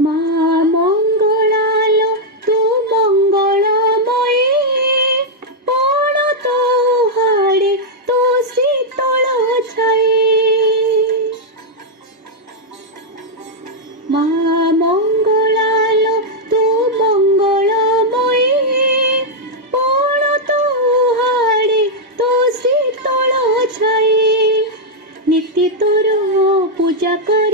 মা মঙ্গলালো তু মঙ্গলময়ী পণ তো হাড়ে তো শীতল ছাই মা মঙ্গলালো তু মঙ্গলময়ী পণ তো হাড়ে তো শীতল ছাই নিত্য তোর পূজা করি